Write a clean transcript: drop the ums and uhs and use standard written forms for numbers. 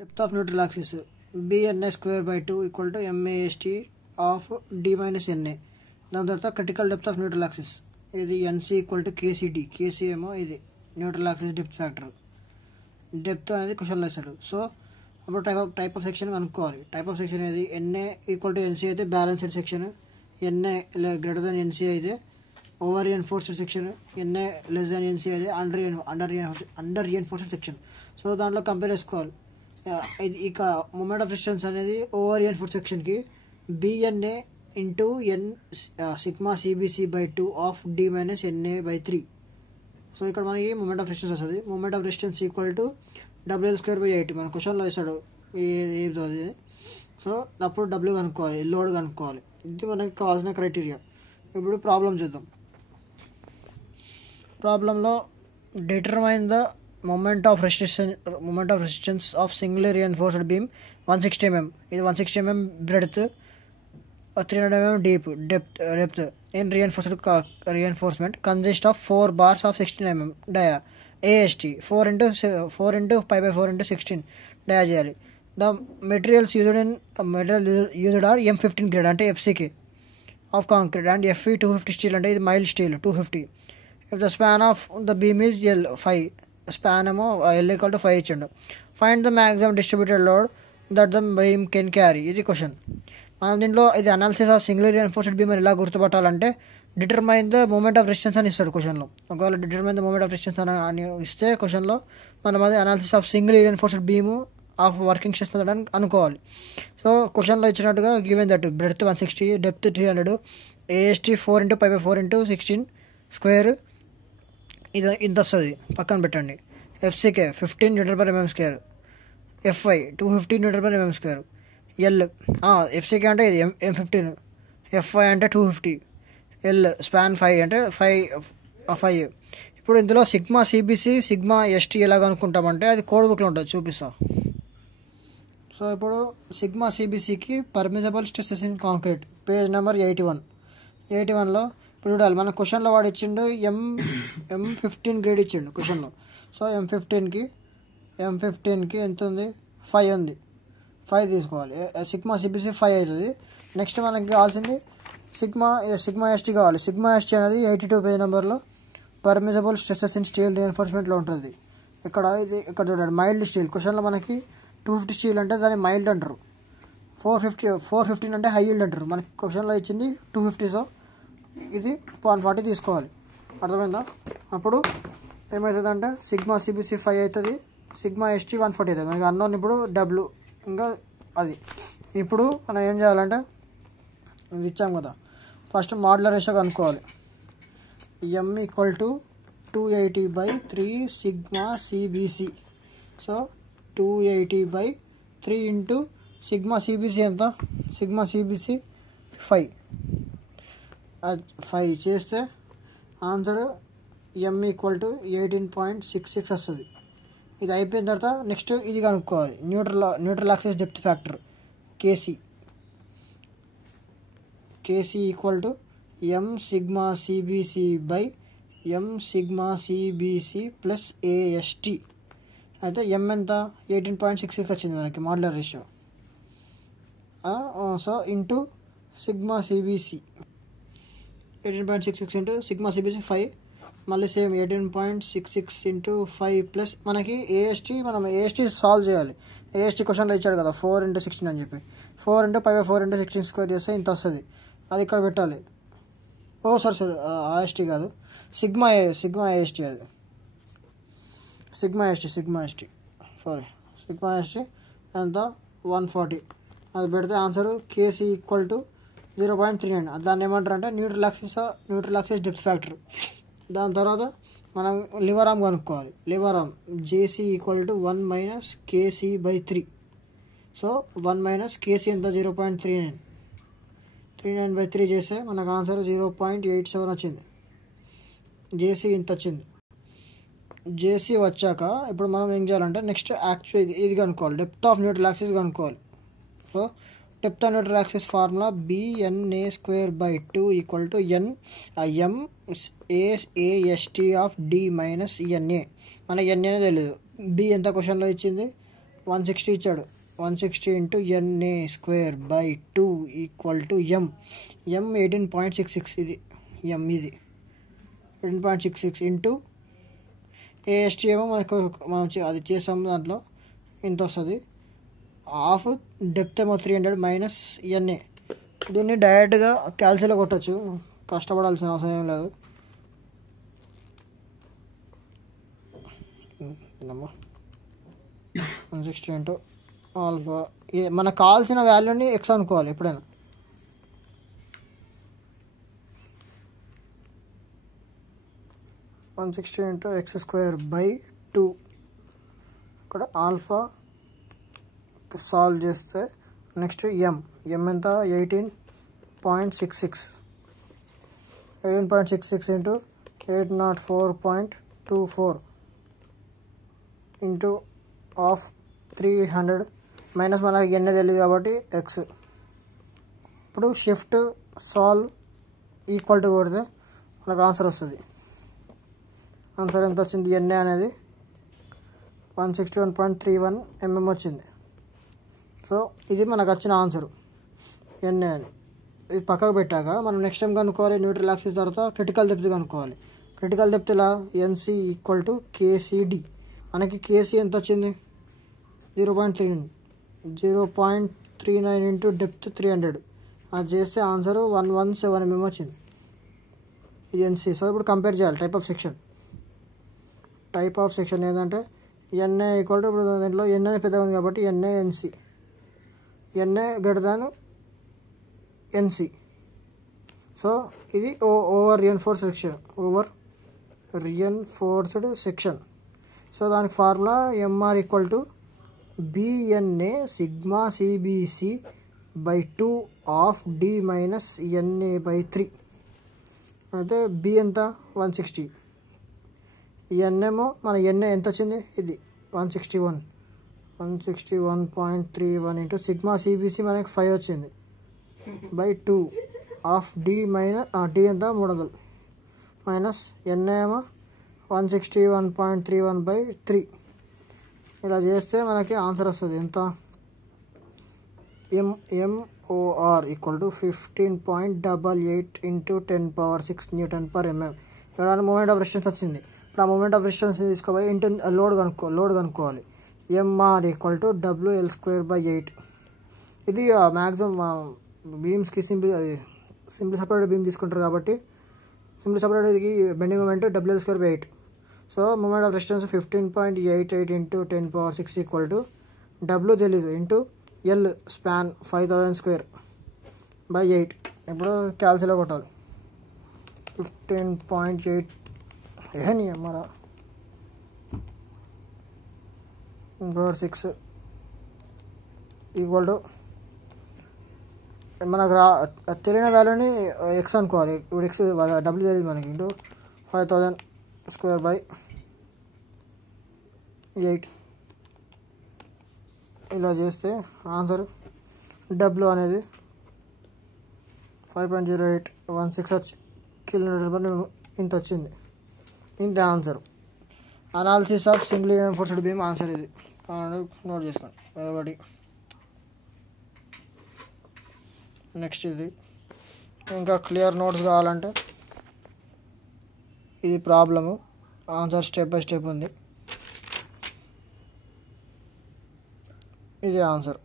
Depth of neutral axis bna square by 2 equal to mast of d minus na. దాని తర్వాత critical depth of neutral axis ఇది NC equal to KCD. KC ఏమో ఇది neutral axis depth factor. Depth అనేది క్వశ్చన్లో ఇస్తాడు. So అప్పుడు type of section కనుక్కోవాలి. టైప్ ఆఫ్ సెక్షన్ ఏది ఎన్ఏ ఈక్వల్ టు ఎన్సీ అయితే balanced section, NA greater than NC అయితే over reinforced section, NA less than NC అయితే అండర్ రీఎన్ఫోర్స్డ్ సెక్షన్. సో దాంట్లో కంపేర్ చేసుకోవాలి. ఇక మూమెంట్ ఆఫ్ రెసిస్టెన్స్ అనేది over reinforced సెక్షన్కి BNA into N sigma CBC by 2 of D minus NA by 3. So ఇక్కడ మనకి moment of resistance వస్తుంది. Moment of resistance equal to WL square by 8 మన క్వశ్చన్లో వేస్తాడు ఏదో అది. సో అప్పుడు డబ్ల్యూ కనుక్కోవాలి, లోడ్ కనుక్కోవాలి. ఇది మనకి కావాల్సిన క్రైటీరియా. ఇప్పుడు ప్రాబ్లం చూద్దాం. ప్రాబ్లంలో determine the moment of resistance of single reinforced beam 160 mm. ఇది 160 mm breadth, 300 mm depth in reinforcement consist of 4 bars of 16 mm dia. AST 4 into pi by 4 into 16 dia చేయాలి. The materials used are M15 grade అంటే FCK of concrete and FE 250 steel అంటే ఇది mild steel 250. If the span of the beam is L 5, span ఏమో L equal to 5 ఇచ్చిండు. Find the maximum distributed load that the beam can carry. ఇది question. మనం దీంట్లో ఇది analysis of single reinforced beam అని ఎలా గుర్తుపట్టాలంటే determine the moment of resistance అని ఇస్తాడు క్వశ్చన్లో. ఒకవేళ determine the moment of resistance అని ఇస్తే క్వశ్చన్లో మనం అది analysis of single reinforced beam of working stress method అని అనుకోవాలి. సో క్వశ్చన్లో ఇచ్చినట్టుగా given that breadth 160, depth 300, AST 4 into pi by 4 into 16 square ఇది ఇంత వస్తుంది. పక్కన పెట్టండి. FCK 15 N/mm², FI 250 N/mm², L FCK అంటే ఇది M15, FI అంటే 250, ఎల్ స్పాన్ 5 అంటే 5. ఇప్పుడు ఇందులో సిగ్మా సిబిసి సిగ్మా ఎస్టీ ఎలా కనుక్కుంటామంటే అది కోడ్ బుక్లో ఉంటుంది, చూపిస్తా. సో ఇప్పుడు సిగ్మా సిబిసికి permissible stresses in concrete page number 81లో ఇప్పుడు చూడాలి. మన క్వశ్చన్లో వాడు ఇచ్చిండు M15 గ్రేడ్ ఇచ్చిండు క్వశ్చన్లో. సో M15కి ఎంత ఉంది? 5 ఉంది. 5 తీసుకోవాలి. సిగ్మా సిబిసి 5 అవుతుంది. నెక్స్ట్ మనకి కావాల్సింది సిగ్మా ఎస్టీ కావాలి. సిగ్మా ఎస్టీ అనేది 82 పేజ్ నెంబర్లో పర్మిజబుల్ స్ట్రెసెస్ ఇన్ స్టీల్ రీఎన్ఫోర్స్మెంట్లో ఉంటుంది. ఇక్కడ చూడండి మైల్డ్ స్టీల్. క్వశ్చన్లో మనకి 250 స్టీల్ అంటే దాన్ని మైల్డ్ అంటారు. 415 అంటే హై ఈల్డ్ అంటారు. మనకి క్వశ్చన్లో ఇచ్చింది 250. సో ఇది 140 తీసుకోవాలి. అర్థమైందా? అప్పుడు ఏమవుతుందంటే సిగ్మా సిబిసి 5 అవుతుంది, సిగ్మా ఎస్టీ 140 అవుతుంది. మనకి అన్నోన్ ఇప్పుడు డబ్ల్యూ ఇంకా అది. ఇప్పుడు మనం ఏం చేయాలంటే ఇది ఇచ్చాం కదా, ఫస్ట్ మాడ్యులర్ రేషియో కనుక్కోవాలి. M equal to 280/3 sigma CBC. So 280/3 into sigma CBC ఎంత? సిగ్మా సిబిసి 5 చేస్తే ఆన్సర్ M ఈక్వల్ టు 18.66 వస్తుంది. ఇది అయిపోయిన తర్వాత నెక్స్ట్ ఇది కనుక్కోవాలి. Neutral axis depth factor KC equal to M sigma CBC by M sigma CBC plus AST. అయితే M ఎంత? 18.66 వచ్చింది మనకి modular ratio. So into sigma CBC 18.66 into sigma CBC 5, మళ్ళీ సేమ్ 18.66 ఇంటూ 5 ప్లస్ మనకి AST. మనం AST solve చేయాలి. AST క్వశ్చన్లో ఇచ్చాడు కదా 4 into 16 అని చెప్పి. 4 into pi by 4 into 16 square చేస్తే ఇంత వస్తుంది. అది ఇక్కడ పెట్టాలి. సారీ AST కాదు, సిగ్మా AST. అది sigma ST sorry sigma ST ఎంత? 140. అది పెడితే ఆన్సర్ కేసీ ఈక్వల్ టు 0.39. దాన్ని ఏమంటారు అంటే న్యూట్రల్ యాక్సిస్ డెప్త్ ఫ్యాక్టర్. దాని తర్వాత మనం లివర్ ఆర్మ్ కనుక్కోవాలి. Liver arm JC equal to 1 - KC/3. So 1 - KC ఎంత? 0.39. 39/3 చేస్తే మనకు ఆన్సర్ 0.87 వచ్చింది. జేసీ ఇంత వచ్చింది. జేసీ వచ్చాక ఇప్పుడు మనం ఏం చేయాలంటే నెక్స్ట్ యాక్చువల్ ఇది కనుక్కోవాలి. డెప్త్ ఆఫ్ న్యూట్రల్ యాక్సిస్ కనుక్కోవాలి. So depth of neutral axis formula BNA² = M AST of D - NA. మనకి NA తెలియదు. B ఎంత క్వశ్చన్లో ఇచ్చింది? 160 ఇచ్చాడు. 160 into NA square by 2 equal to M. M 18.66, ఇది ఎం, ఇది 18.66 ఇంటూ ఏఎస్టీ ఏమో మనం అది చేసాం, దాంట్లో ఇంత వస్తుంది. హాఫ్ డెప్త్ ఏమో 300 మైనస్ ఎన్ఏ. దీన్ని డైరెక్ట్గా క్యాల్సిలో కొట్టచ్చు, కష్టపడాల్సిన అవసరం ఏం లేదు. 160 ఇంటూ ఆల్ఫా, మనకు కావాల్సిన వాల్యూని ఎక్స్ అనుకోవాలి ఎప్పుడైనా. (160 ఇంటూ ఎక్స్ స్క్వేర్ బై 2). ఇక్కడ ఆల్ఫా సాల్వ్ చేస్తే నెక్స్ట్ ఎం ఎంత 18.66. 18.66 ఇంటూ 804.24 ఇంటూ ఆఫ్ 300 మైనస్ మనకి ఎన్నే తెలియదు కాబట్టి ఎక్స్. ఇప్పుడు షిఫ్ట్ సాల్వ్ ఈక్వల్ టు కొడితే మనకు ఆన్సర్ వస్తుంది. ఆన్సర్ ఎంత వచ్చింది? ఎన్ఏ అనేది 161.31 mm వచ్చింది. సో ఇది మనకు వచ్చిన ఆన్సరు ఎన్ఏ అని. ఇది పక్కకు పెట్టాక మనం నెక్స్ట్ టైం కనుక్కోవాలి, న్యూట్రల్ యాక్సిస్ తర్వాత క్రిటికల్ డెప్త్ కనుక్కోవాలి. క్రిటికల్ డెప్త్ ఇలా ఎన్సి ఈక్వల్ టు కేసీడి. మనకి కేసీ ఎంత వచ్చింది? 0.39 ఇంటూ డెప్త్ 300. అది చేస్తే ఆన్సర్ 117 mm వచ్చింది. ఇది ఎన్సి. సో ఇప్పుడు కంపేర్ చేయాలి టైప్ ఆఫ్ సెక్షన్ ఏంటంటే ఎన్ఏ ఈక్వల్ టు, ఇప్పుడు దీంట్లో ఎన్ఏ పెద్దగా ఉంది కాబట్టి NA NC, NA greater than NC. So ఇది ఓవర్ రియన్ఫోర్స్డ్ సెక్షన్. సో దానికి formula MR equal to BNA sigma CBC by 2 of D minus NA by 3. అయితే బి ఎంత? 160. ఎన్ఏమో మన ఎన్ఏ ఎంత వచ్చింది? ఇది 161.31 ఇంటూ సిగ్మా సిబిసి మనకి 5 వచ్చింది by 2 of D minus D ఎంత 300 మైనస్ ఎన్ఏ ఏమో 161.31 బై 3. ఇలా చేస్తే మనకి ఆన్సర్ వస్తుంది ఎంత? MOR equal to 15.88 into 10⁶ Nm/mm. ఇక్కడ మూమెంట్ ఆఫ్ రెసిస్టెన్స్ వచ్చింది. ఇప్పుడు ఆ మూమెంట్ ఆఫ్ రెసిస్టెన్స్ తీసుకోపోయి ఇంటూ లోడ్ కనుక్కోవాలి. MR equal to WL²/8. ఇది మ్యాక్సిమం బీమ్స్కి సింపుల్ సపరేట్ బీమ్ తీసుకుంటారు కాబట్టి సింపుల్ సపరేట్కి bending moment WL²/8. So moment of resistance 15.88 into 10⁶ equal to W తెలీదు ఇంటూ ఎల్ స్పాన్ 5000²/8. ఇప్పుడు క్యాల్సిలో కొట్టాలి. 15.8 ఏని అమ్మారా 6 ఈక్వల్ టు మనకు తెలియని వాల్యూని ఎక్స్ అనుకోవాలి. ఇప్పుడు ఎక్స్ డబ్ల్యూ తెలియదు మనకి ఇంటూ 5000²/8. ఇలా చేస్తే ఆన్సర్ డబ్ల్యూ అనేది 5.0816 kN/m ఇంత వచ్చింది. ఇంత answer. Analysis of single reinforced beam answer ఇది. నోట్ చేసుకోండి ఒకటి. నెక్స్ట్ ఇది ఇంకా క్లియర్ నోట్స్ కావాలంటే ఇది problem, answer step by step ఉంది. ఇది ఆన్సర్.